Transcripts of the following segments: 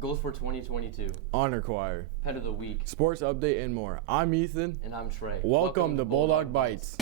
Goals for 2022. Honor Choir. Pet of the Week. Sports Update and more. I'm Ethan. And I'm Trey. Welcome to Bulldog Bites.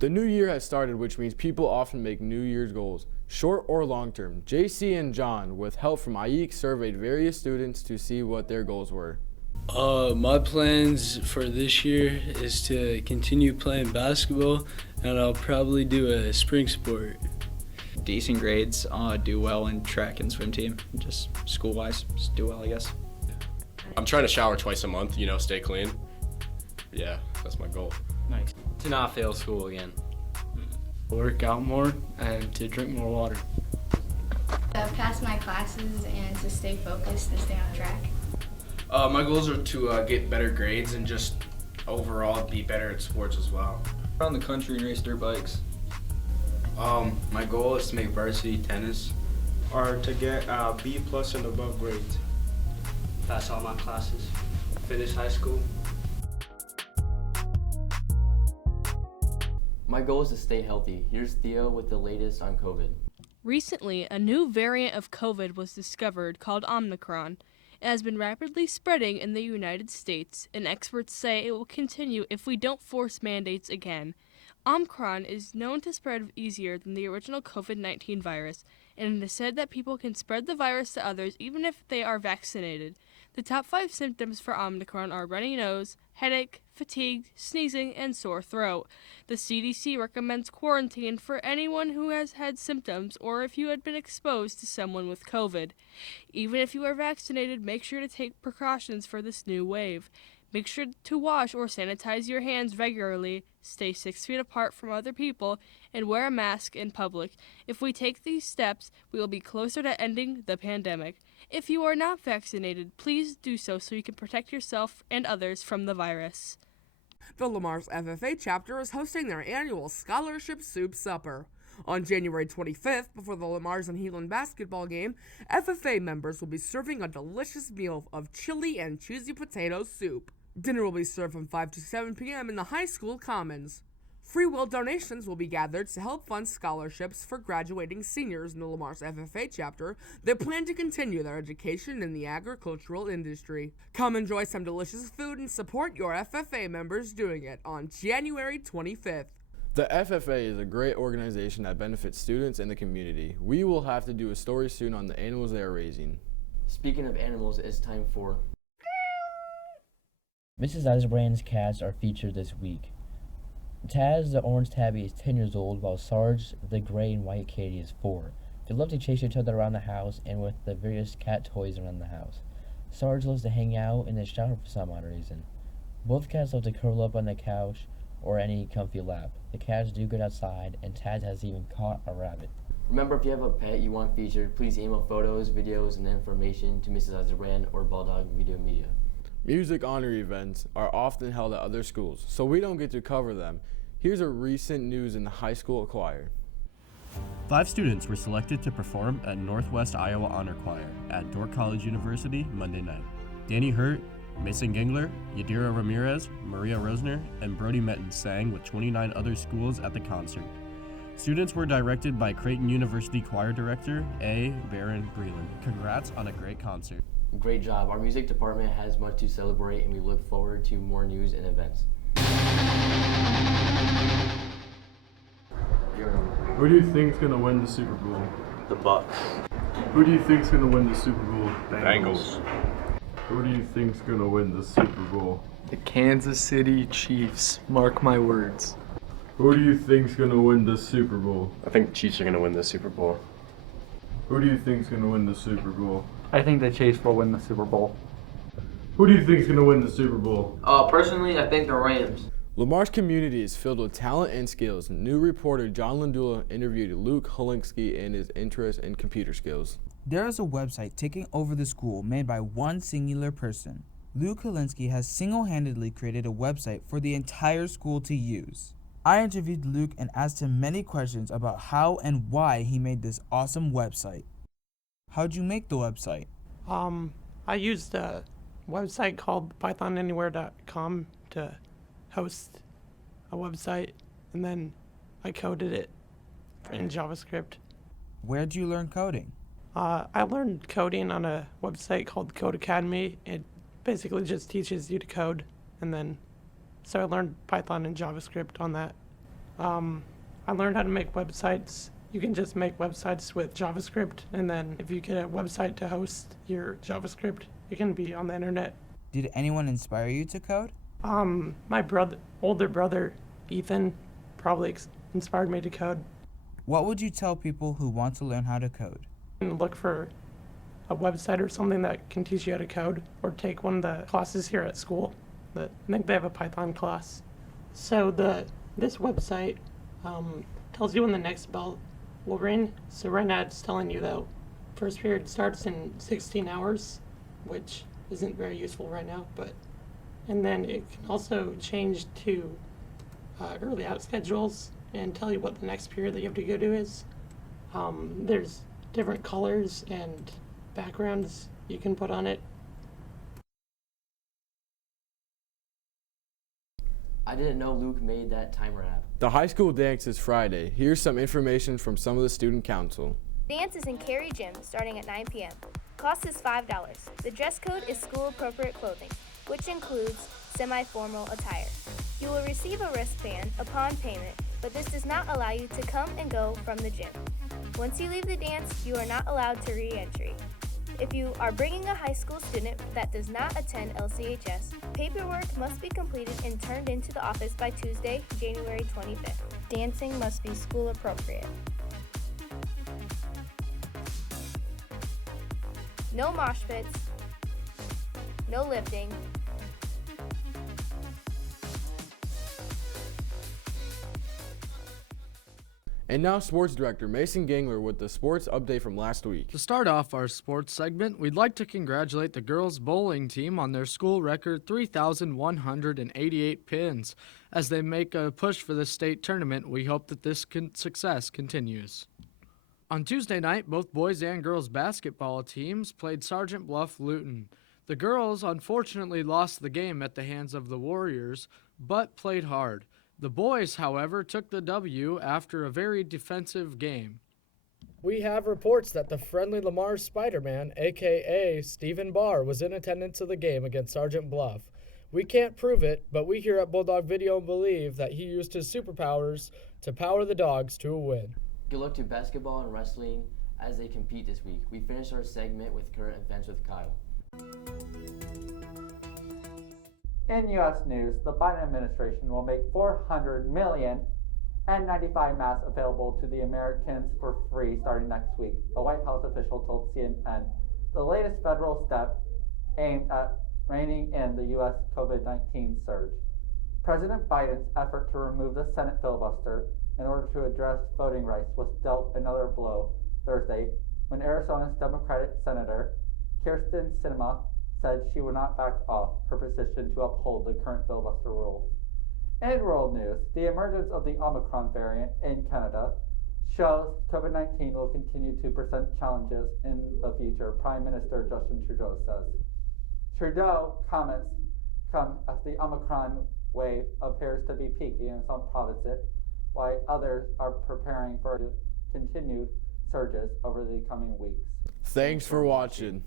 The new year has started, which means people often make New Year's goals, short or long term. JC and John, with help from IEK, surveyed various students to see what their goals were. My plans for this year is to continue playing basketball, and I'll probably do a spring sport. Decent grades, do well in track and swim team, just school-wise, just do well, I guess. I'm trying to shower twice a month, stay clean. Yeah, that's my goal. Nice. To not fail school again. Work out more and to drink more water. Pass my classes and to stay focused and stay on track. My goals are to get better grades and just overall be better at sports as well. Around the country and race dirt bikes. My goal is to make varsity tennis. Or to get B+ and above grades. Pass all my classes, finish high school. My goal is to stay healthy. Here's Theo with the latest on COVID. Recently, a new variant of COVID was discovered called Omicron. It has been rapidly spreading in the United States, and experts say it will continue if we don't force mandates again. Omicron is known to spread easier than the original COVID-19 virus, and it is said that people can spread the virus to others even if they are vaccinated. The top 5 symptoms for Omicron are runny nose, headache, fatigue, sneezing, and sore throat. The CDC recommends quarantine for anyone who has had symptoms or if you had been exposed to someone with COVID. Even if you are vaccinated, make sure to take precautions for this new wave. Make sure to wash or sanitize your hands regularly, stay 6 feet apart from other people, and wear a mask in public. If we take these steps, we will be closer to ending the pandemic. If you are not vaccinated, please do so you can protect yourself and others from the virus. The Lamar's FFA chapter is hosting their annual Scholarship Soup Supper. On January 25th, before the Lamar's and Heelan basketball game, FFA members will be serving a delicious meal of chili and cheesy potato soup. Dinner will be served from 5 to 7 p.m. in the high school commons. Free will donations will be gathered to help fund scholarships for graduating seniors in the Lamar's FFA chapter that plan to continue their education in the agricultural industry. Come enjoy some delicious food and support your FFA members doing it on January 25th. The FFA is a great organization that benefits students and the community. We will have to do a story soon on the animals they are raising. Speaking of animals, it's time for... Mrs. Eisenbrand's cats are featured this week. Taz, the orange tabby, is 10 years old, while Sarge, the gray and white kitty, is 4. They love to chase each other around the house and with the various cat toys around the house. Sarge loves to hang out in the shower for some odd reason. Both cats love to curl up on the couch or any comfy lap. The cats do good outside, and Taz has even caught a rabbit. Remember, if you have a pet you want featured, please email photos, videos, and information to Mrs. Eisenbrand or Bulldog Video Media. Music honor events are often held at other schools, so we don't get to cover them. Here's a recent news in the high school choir. 5 students were selected to perform at Northwest Iowa Honor Choir at Dordt College University Monday night. Danny Hurt, Mason Gengler, Yadira Ramirez, Maria Rosner, and Brody Metten sang with 29 other schools at the concert. Students were directed by Creighton University Choir Director A. Baron Breland. Congrats on a great concert. Great job. Our music department has much to celebrate, and we look forward to more news and events. Who do you think's gonna win the Super Bowl? The Bucks. Who do you think's gonna win the Super Bowl? Bengals. Who do you think's gonna win the Super Bowl? The Kansas City Chiefs. Mark my words. Who do you think's gonna win the Super Bowl? I think the Chiefs are gonna win the Super Bowl. Who do you think's gonna win the Super Bowl? I think the Chiefs will win the Super Bowl. Who do you think's gonna win the Super Bowl? Personally, I think the Rams. Lamar's community is filled with talent and skills. New reporter John Landula interviewed Luke Holinsky and his interest in computer skills. There is a website taking over the school made by one singular person. Luke Holinsky has single-handedly created a website for the entire school to use. I interviewed Luke and asked him many questions about how and why he made this awesome website. How'd you make the website? I used a website called pythonanywhere.com to host a website, and then I coded it in JavaScript. Where'd you learn coding? I learned coding on a website called Code Academy. It basically just teaches you to code, and then so I learned Python and JavaScript on that. I learned how to make websites. You can just make websites with JavaScript, and then if you get a website to host your JavaScript, it can be on the internet. Did anyone inspire you to code? My older brother, Ethan, probably inspired me to code. What would you tell people who want to learn how to code? And look for a website or something that can teach you how to code, or take one of the classes here at school. I think they have a Python class. So this website tells you when the next bell will ring. So right now it's telling you that first period starts in 16 hours, which isn't very useful right now, and then it can also change to early out schedules and tell you what the next period that you have to go to is. There's different colors and backgrounds you can put on it. I didn't know Luke made that timer app. The high school dance is Friday. Here's some information from some of the student council. Dance is in Cary Gym starting at 9 p.m. Cost is $5. The dress code is school-appropriate clothing, which includes semi-formal attire. You will receive a wristband upon payment, but this does not allow you to come and go from the gym. Once you leave the dance, you are not allowed to re-entry. If you are bringing a high school student that does not attend LCHS, paperwork must be completed and turned into the office by Tuesday, January 25th. Dancing must be school appropriate. No mosh pits, no lifting. And now Sports Director Mason Gangler with the sports update from last week. To start off our sports segment, we'd like to congratulate the girls bowling team on their school record 3,188 pins. As they make a push for the state tournament, we hope that this success continues. On Tuesday night, both boys and girls basketball teams played Sergeant Bluff Luton. The girls unfortunately lost the game at the hands of the Warriors, but played hard. The boys, however, took the W after a very defensive game. We have reports that the friendly Lamar Spider-Man, a.k.a. Stephen Barr, was in attendance of the game against Sergeant Bluff. We can't prove it, but we here at Bulldog Video believe that he used his superpowers to power the dogs to a win. Good luck to basketball and wrestling as they compete this week. We finish our segment with current events with Kyle. In U.S. news, the Biden administration will make 400 million N95 masks available to the Americans for free starting next week, a White House official told CNN. The latest federal step aimed at reining in the U.S. COVID-19 surge. President Biden's effort to remove the Senate filibuster in order to address voting rights was dealt another blow Thursday when Arizona's Democratic Senator Kyrsten Sinema said she would not back off her position to uphold the current filibuster rules. In world news, the emergence of the Omicron variant in Canada shows COVID-19 will continue to present challenges in the future, Prime Minister Justin Trudeau says. Trudeau comments come as the Omicron wave appears to be peaking in some provinces, while others are preparing for continued surges over the coming weeks. Thanks for watching.